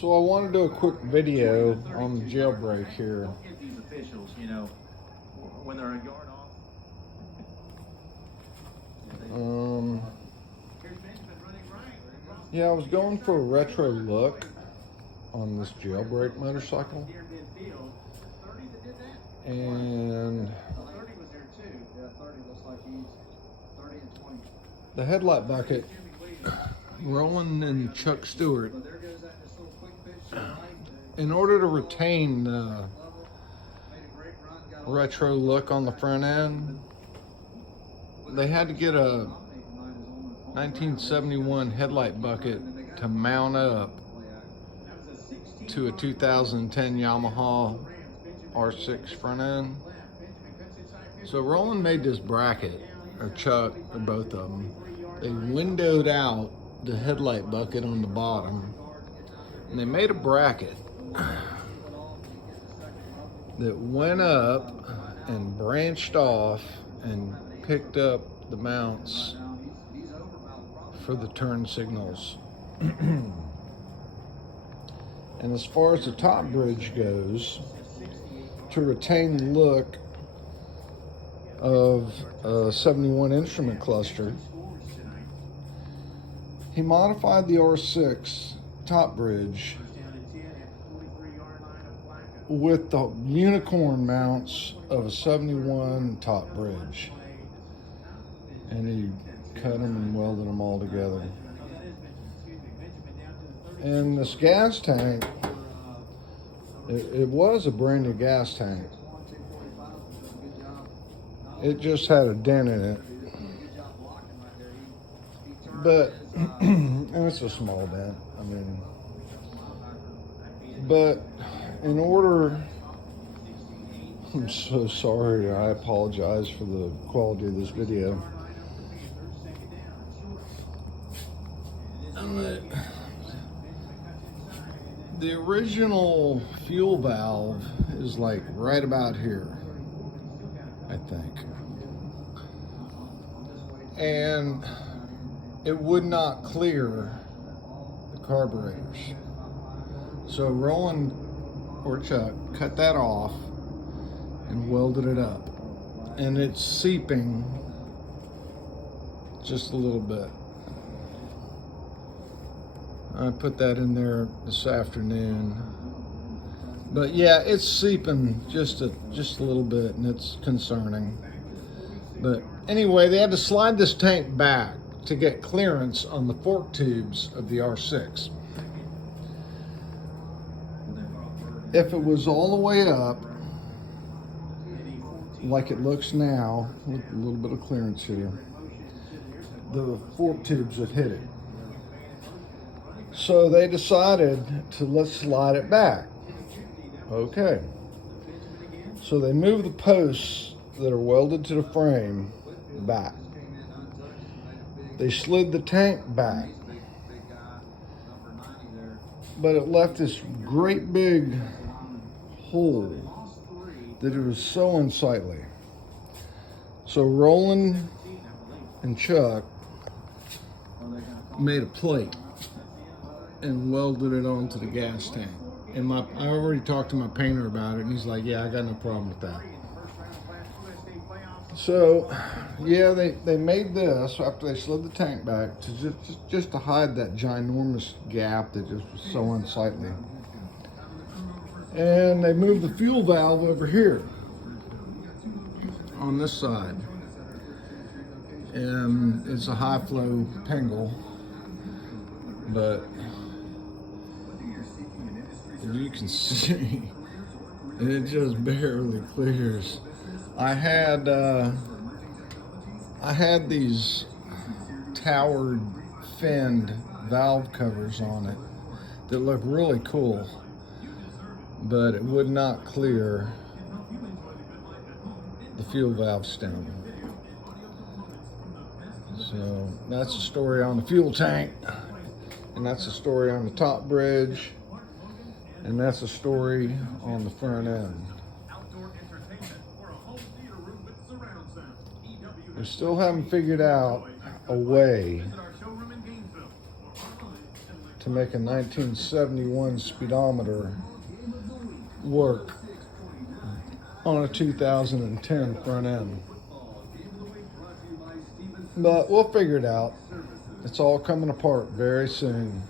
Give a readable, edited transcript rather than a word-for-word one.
So I want to do a quick video on the jailbreak here. These officials, you know, when they're a yard off. Yeah, I was going for a retro look on this jailbreak motorcycle, and the headlight bucket, Roland and Chuck Stewart, in order to retain the retro look on the front end, they had to get a 1971 headlight bucket to mount up to a 2010 Yamaha R6 front end. So Roland made this bracket, or Chuck, or both of them. They windowed out the headlight bucket on the bottom, and they made a bracket that went up and branched off and picked up the mounts for the turn signals. And as far as the top bridge goes, to retain the look of a 71 instrument cluster, he modified the R6 top bridge with the unicorn mounts of a 71 top bridge, and he cut them and welded them all together. And this gas tank, it was a brand new gas tank. It just had a dent in it, but and it's a small dent. I mean, but in order, I'm so sorry, I apologize for the quality of this video. The original fuel valve is like right about here, I think. And it would not clear the carburetors. So Roland or Chuck cut that off and welded it up. And it's seeping just a little bit. I put that in there this afternoon. But yeah, it's seeping just a little bit, and it's concerning. But anyway, they had to slide this tank back to get clearance on the fork tubes of the R6. If it was all the way up, like it looks now, with a little bit of clearance here, the fork tubes would hit it. So they decided to let's slide it back. Okay. So they moved the posts that are welded to the frame back. They slid the tank back. But it left this great big hole that it was so unsightly. So Roland and Chuck made a plate and welded it onto the gas tank. And I already talked to my painter about it, and he's like, yeah, I got no problem with that. So, yeah, they made this after they slid the tank back to just to hide that ginormous gap that just was so unsightly. And they moved the fuel valve over here on this side. And it's a high flow Pengel, but you can see it just barely clears. I had these towered finned valve covers on it that look really cool, but it would not clear the fuel valve stem. So that's the story on the fuel tank, and that's the story on the top bridge, and that's the story on the front end. We still haven't figured out a way to make a 1971 speedometer work on a 2010 front end. But we'll figure it out. It's all coming apart very soon.